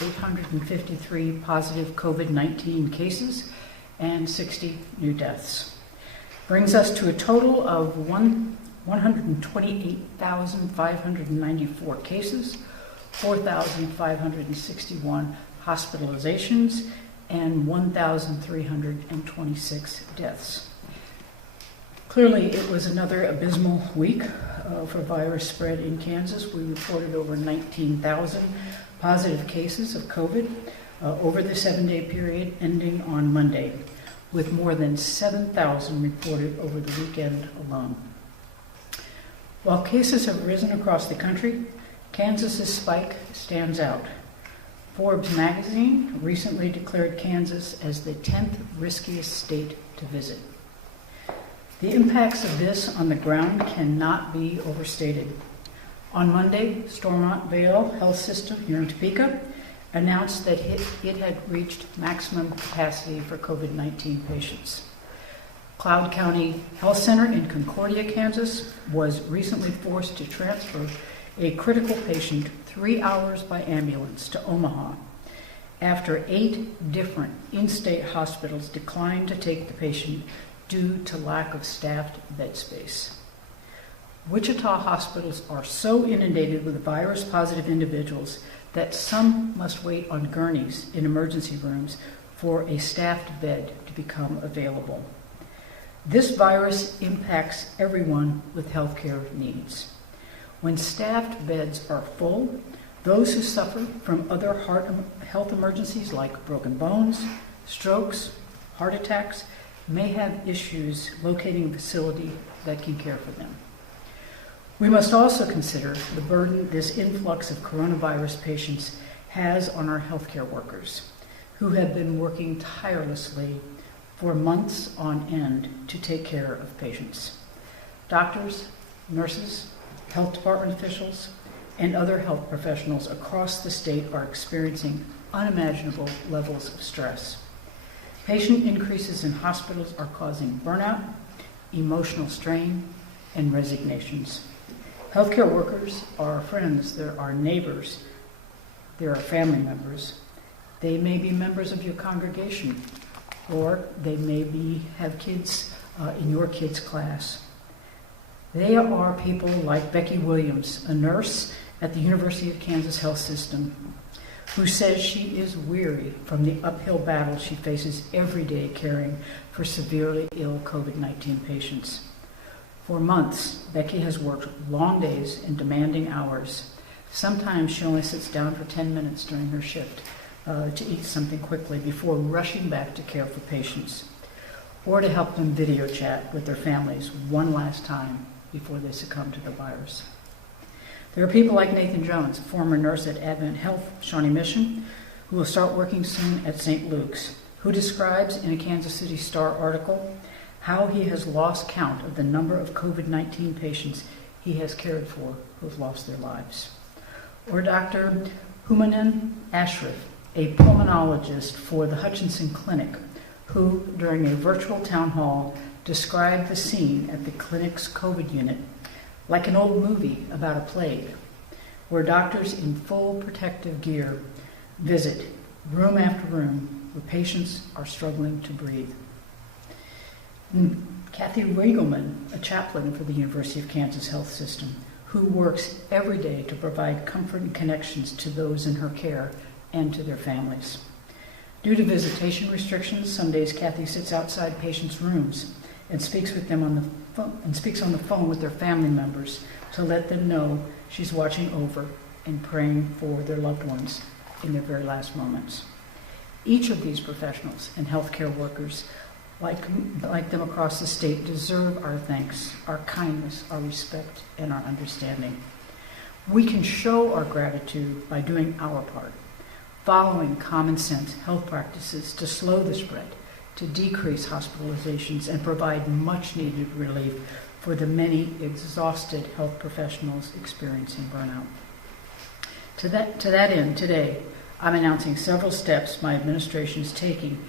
853 positive COVID-19 cases and 60 new deaths. Brings us to a total of 128,594 cases, 4,561 hospitalizations, and 1,326 deaths. Clearly, it was another abysmal week for virus spread in Kansas. We reported over 19,000 positive cases of COVID over the 7-day period ending on Monday, with more than 7,000 reported over the weekend alone. While cases have risen across the country, Kansas's spike stands out. Forbes magazine recently declared Kansas as the 10th riskiest state to visit. The impacts of this on the ground cannot be overstated. On Monday, Stormont Vale Health System here in Topeka announced that it had reached maximum capacity for COVID-19 patients. Cloud County Health Center in Concordia, Kansas, was recently forced to transfer a critical patient 3 hours by ambulance to Omaha after 8 different in-state hospitals declined to take the patient due to lack of staffed bed space. Wichita hospitals are so inundated with virus-positive individuals that some must wait on gurneys in emergency rooms for a staffed bed to become available. This virus impacts everyone with healthcare needs. When staffed beds are full, those who suffer from other health emergencies like broken bones, strokes, heart attacks, may have issues locating a facility that can care for them. We must also consider the burden this influx of coronavirus patients has on our healthcare workers, who have been working tirelessly for months on end to take care of patients. Doctors, nurses, health department officials, and other health professionals across the state are experiencing unimaginable levels of stress. Patient increases in hospitals are causing burnout, emotional strain, and resignations. Healthcare workers are our friends, they're our neighbors, they're our family members. They may be members of your congregation, or they may have kids in your kids' class. They are people like Becky Williams, a nurse at the University of Kansas Health System, who says she is weary from the uphill battle she faces every day caring for severely ill COVID-19 patients. For months, Becky has worked long days and demanding hours. Sometimes she only sits down for 10 minutes during her shift to eat something quickly before rushing back to care for patients, or to help them video chat with their families one last time before they succumb to the virus. There are people like Nathan Jones, a former nurse at Advent Health Shawnee Mission, who will start working soon at St. Luke's, who describes in a Kansas City Star article how he has lost count of the number of COVID-19 patients he has cared for who have lost their lives. Or Dr. Humanan Ashraf, a pulmonologist for the Hutchinson Clinic, who, during a virtual town hall, described the scene at the clinic's COVID unit like an old movie about a plague, where doctors in full protective gear visit room after room where patients are struggling to breathe. Kathy Riegelman, a chaplain for the University of Kansas Health System, who works every day to provide comfort and connections to those in her care and to their families. Due to visitation restrictions, some days Kathy sits outside patients' rooms and speaks with them on the phone with their family members to let them know she's watching over and praying for their loved ones in their very last moments. Each of these professionals and healthcare workers, like them across the state, deserve our thanks, our kindness, our respect, and our understanding. We can show our gratitude by doing our part, following common sense health practices to slow the spread, to decrease hospitalizations, and provide much needed relief for the many exhausted health professionals experiencing burnout. To that end, today, I'm announcing several steps my administration is taking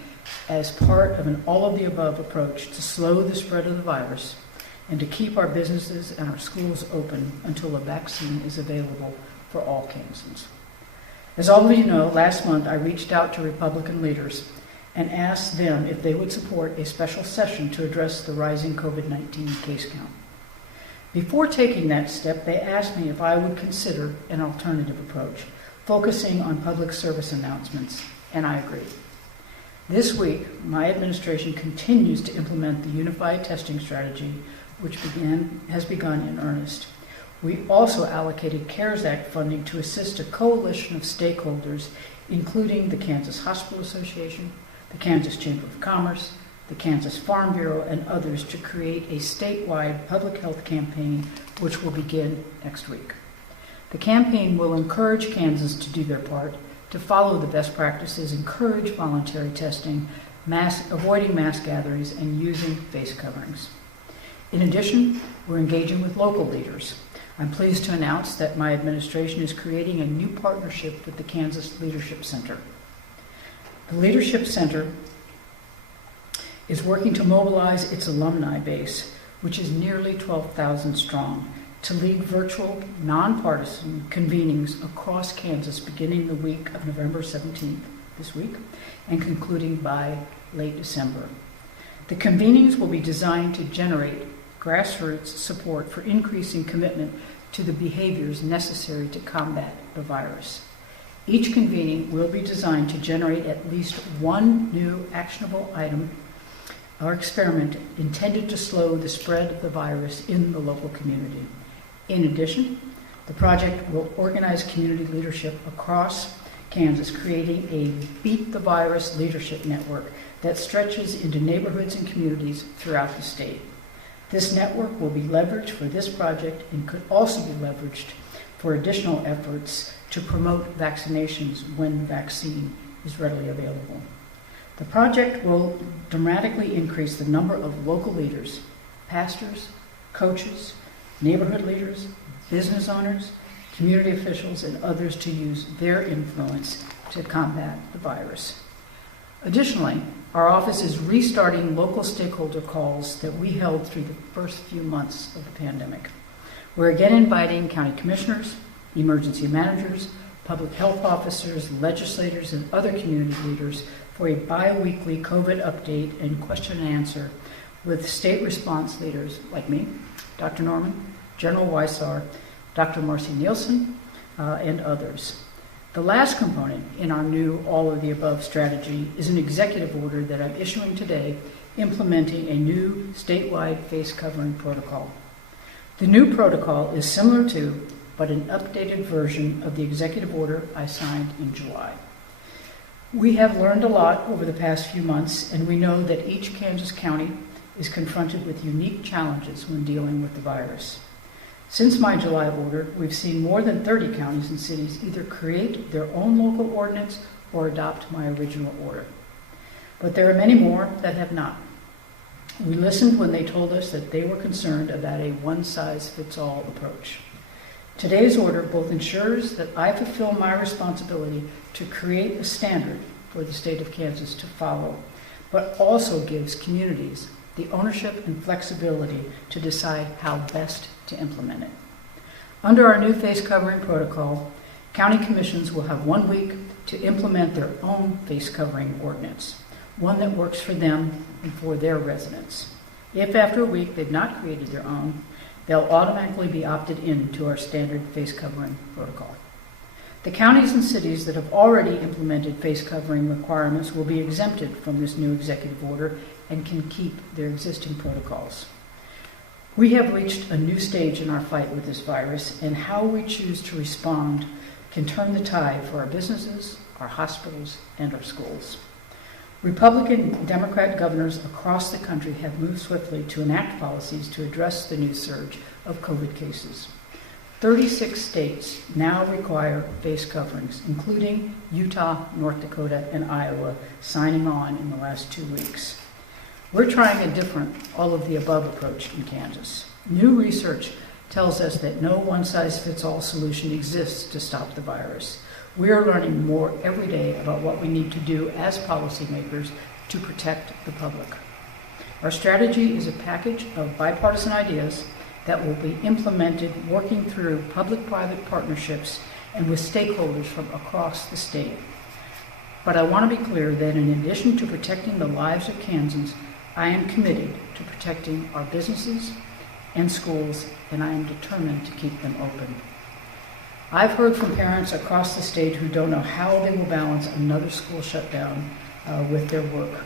as part of an all-of-the-above approach to slow the spread of the virus and to keep our businesses and our schools open until a vaccine is available for all Kansans. As all of you know, last month I reached out to Republican leaders and asked them if they would support a special session to address the rising COVID-19 case count. Before taking that step, they asked me if I would consider an alternative approach, focusing on public service announcements, and I agreed. This week, my administration continues to implement the unified testing strategy, which has begun in earnest. We also allocated CARES Act funding to assist a coalition of stakeholders, including the Kansas Hospital Association, the Kansas Chamber of Commerce, the Kansas Farm Bureau, and others to create a statewide public health campaign, which will begin next week. The campaign will encourage Kansas to do their part, to follow the best practices, encourage voluntary testing, avoiding mass gatherings, and using face coverings. In addition, we're engaging with local leaders. I'm pleased to announce that my administration is creating a new partnership with the Kansas Leadership Center. The Leadership Center is working to mobilize its alumni base, which is nearly 12,000 strong, to lead virtual, nonpartisan convenings across Kansas beginning the week of November 17th, this week, and concluding by late December. The convenings will be designed to generate grassroots support for increasing commitment to the behaviors necessary to combat the virus. Each convening will be designed to generate at least one new actionable item or experiment intended to slow the spread of the virus in the local community. In addition, the project will organize community leadership across Kansas, creating a Beat the Virus leadership network that stretches into neighborhoods and communities throughout the state. This network will be leveraged for this project and could also be leveraged for additional efforts to promote vaccinations when vaccine is readily available. The project will dramatically increase the number of local leaders, pastors, coaches, neighborhood leaders, business owners, community officials, and others to use their influence to combat the virus. Additionally, our office is restarting local stakeholder calls that we held through the first few months of the pandemic. We're again inviting county commissioners, emergency managers, public health officers, legislators, and other community leaders for a bi-weekly COVID update and question and answer with state response leaders like me, Dr. Norman, General Weissar, Dr. Marcy Nielsen, and others. The last component in our new all-of-the-above strategy is an executive order that I'm issuing today implementing a new statewide face covering protocol. The new protocol is similar to, but an updated version of the executive order I signed in July. We have learned a lot over the past few months, and we know that each Kansas county is confronted with unique challenges when dealing with the virus. Since my July order, we've seen more than 30 counties and cities either create their own local ordinance or adopt my original order. But there are many more that have not. We listened when they told us that they were concerned about a one-size-fits-all approach. Today's order both ensures that I fulfill my responsibility to create a standard for the state of Kansas to follow, but also gives communities the ownership and flexibility to decide how best to implement it. Under our new face covering protocol, county commissions will have 1 week to implement their own face covering ordinance, one that works for them and for their residents. If after a week they've not created their own, they'll automatically be opted into our standard face covering protocol. The counties and cities that have already implemented face covering requirements will be exempted from this new executive order and can keep their existing protocols. We have reached a new stage in our fight with this virus, and how we choose to respond can turn the tide for our businesses, our hospitals, and our schools. Republican and Democrat governors across the country have moved swiftly to enact policies to address the new surge of COVID cases. 36 states now require face coverings, including Utah, North Dakota, and Iowa, signing on in the last 2 weeks. We're trying a different all-of-the-above approach in Kansas. New research tells us that no one-size-fits-all solution exists to stop the virus. We are learning more every day about what we need to do as policymakers to protect the public. Our strategy is a package of bipartisan ideas that will be implemented working through public-private partnerships and with stakeholders from across the state. But I want to be clear that in addition to protecting the lives of Kansans, I am committed to protecting our businesses and schools, and I am determined to keep them open. I've heard from parents across the state who don't know how they will balance another school shutdown with their work.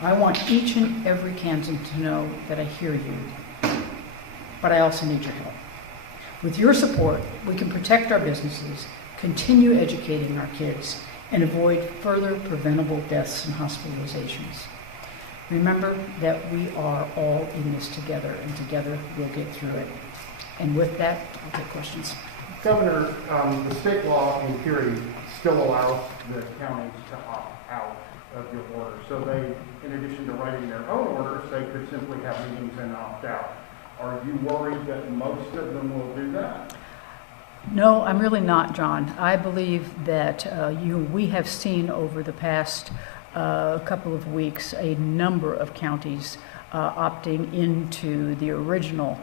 I want each and every Kansan to know that I hear you, but I also need your help. With your support, we can protect our businesses, continue educating our kids, and avoid further preventable deaths and hospitalizations. Remember that we are all in this together, and together we'll get through it. And with that, I'll take questions. Governor, the state law in theory still allows the counties to opt out of your order. So they, in addition to writing their own orders, they could simply have meetings and opt out. Are you worried that most of them will do that? No, I'm really not, John. I believe that we have seen over the past couple of weeks a number of counties opting into the original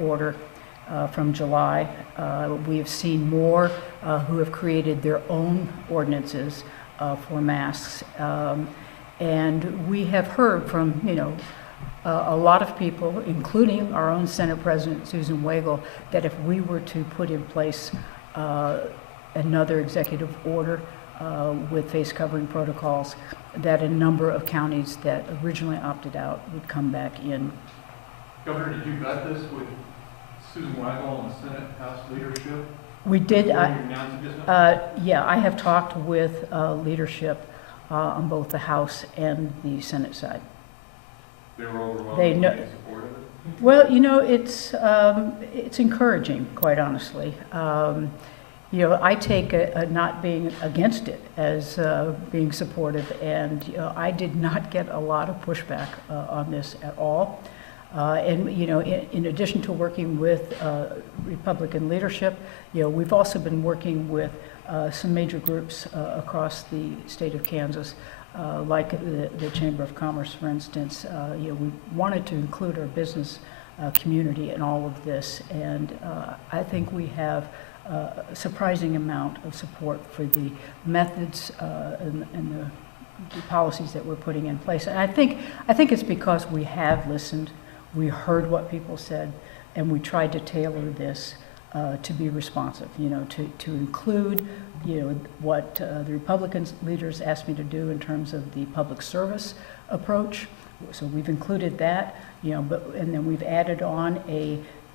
order from July. We have seen more who have created their own ordinances for masks. And we have heard from, a lot of people, including our own Senate President Susan Wagle, that if we were to put in place another executive order with face covering protocols, that a number of counties that originally opted out would come back in. Governor, did you vet this with Susan Wagle and the Senate House leadership? We did. Yeah, I have talked with leadership on both the House and the Senate side. They were overwhelmingly supportive. Well, it's encouraging, quite honestly. I take not being against it as being supportive, and I did not get a lot of pushback on this at all. In addition to working with Republican leadership, we've also been working with some major groups across the state of Kansas, like the Chamber of Commerce, for instance. We wanted to include our business community in all of this, and I think we have a surprising amount of support for the methods and the policies that we're putting in place. And I think it's because we have listened, we heard what people said, and we tried to tailor this to be responsive, to include, what the Republican leaders asked me to do in terms of the public service approach. So we've included that, and then we've added on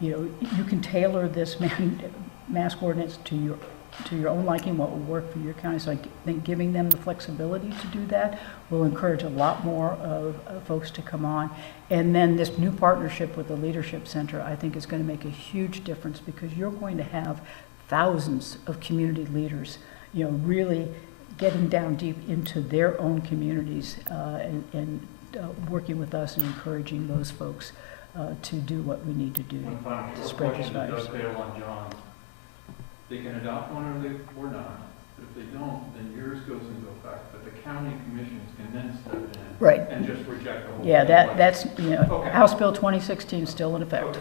you can tailor this mask ordinance to your own liking, what will work for your county. So I think giving them the flexibility to do that will encourage a lot more of folks to come on. And then this new partnership with the Leadership Center, I think, is going to make a huge difference, because you're going to have thousands of community leaders, really getting down deep into their own communities and working with us and encouraging those folks to do what we need to do to spread this virus. On John. They can adopt one or not, but if they don't, then yours goes into effect. But the county commissions can then step in and just reject the whole thing. Yeah, that's okay. House Bill 2016 is still in effect. Okay.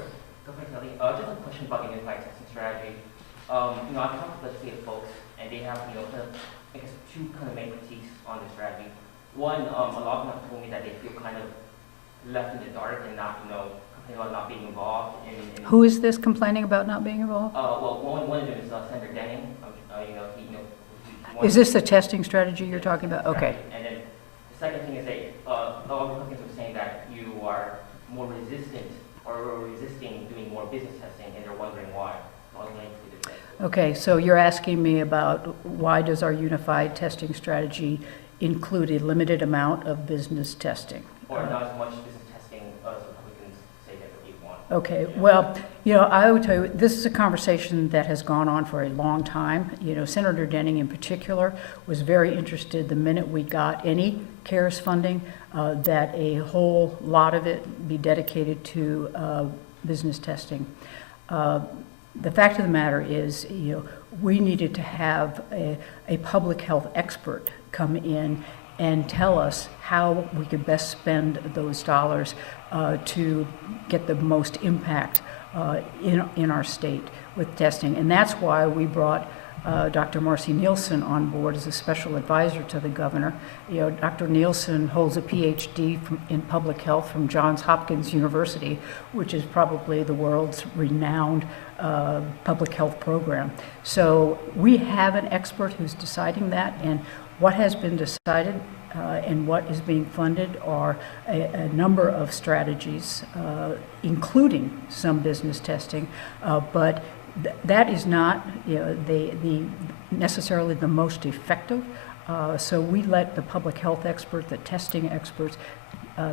Just a question about the unified testing strategy. I've talked to the state folks, and they have, I guess, two kind of main critiques on the strategy. One, a lot of them have told me that they feel kind of left in the dark and not, complaining about not being involved in. Who is this complaining about not being involved? One of them is Senator Denning. Is this the testing strategy you're talking about? Okay. And then the second thing is that a lot of Republicans are saying that you are more resistant or resisting doing more business testing, and they're wondering why. Okay, so you're asking me about why does our unified testing strategy include a limited amount of business testing? Or not as much business testing as Republicans say that they want. Okay, well, I would tell you, this is a conversation that has gone on for a long time. Senator Denning in particular was very interested the minute we got any CARES funding that a whole lot of it be dedicated to business testing. The fact of the matter is, we needed to have a public health expert come in and tell us how we could best spend those dollars to get the most impact in our state with testing. And that's why we brought Dr. Marcy Nielsen on board as a special advisor to the governor. You know, Dr. Nielsen holds a PhD in public health from Johns Hopkins University, which is probably the world's renowned public health program. So we have an expert who's deciding that, and what has been decided and what is being funded are a number of strategies, including some business testing, but that is not, you know, necessarily the most effective. So we let the public health expert, the testing experts,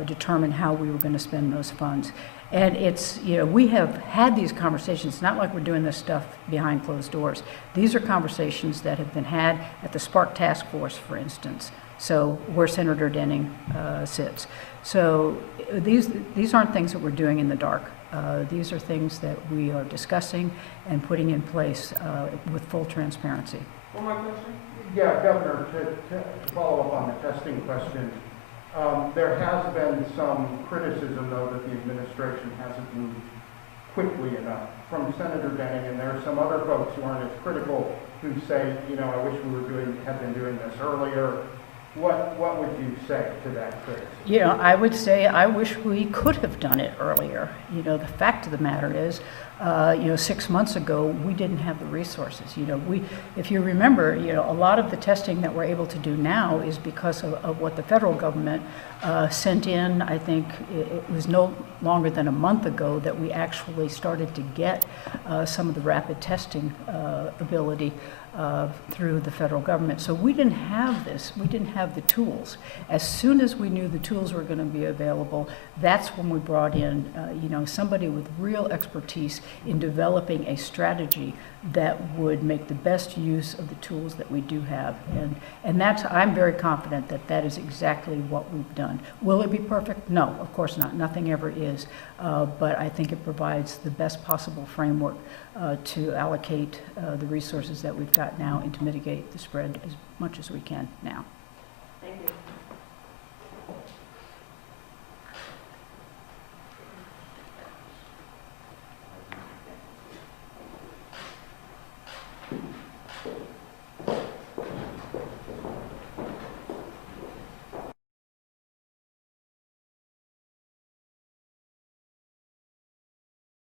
determine how we were going to spend those funds. And it's, you know, we have had these conversations. It's not like we're doing this stuff behind closed doors. These are conversations that have been had at the Spark Task Force, for instance, so where Senator Denning sits. So these aren't things that we're doing in the dark. These are things that we are discussing and putting in place with full transparency. One more question? Yeah, Governor, to follow up on the testing question, there has been some criticism, though, that the administration hasn't moved quickly enough from Senator Denning, and there are some other folks who aren't as critical who say, you know, I wish we had been doing this earlier. What would you say to that criticism? You know, I would say I wish we could have done it earlier. You know, the fact of the matter is, you know, 6 months ago, we didn't have the resources. You know, if you remember, you know, a lot of the testing that we're able to do now is because of what the federal government sent in. I think it was no longer than a month ago that we actually started to get some of the rapid testing ability through the federal government. So we didn't have this. We didn't have the tools. As soon as we knew the tools were going to be available, that's when we brought in, you know, somebody with real expertise in developing a strategy that would make the best use of the tools that we do have. And that's, I'm very confident that that is exactly what we've done. Will it be perfect? No, of course not. Nothing ever is. But I think it provides the best possible framework to allocate the resources that we've got now and to mitigate the spread as much as we can now.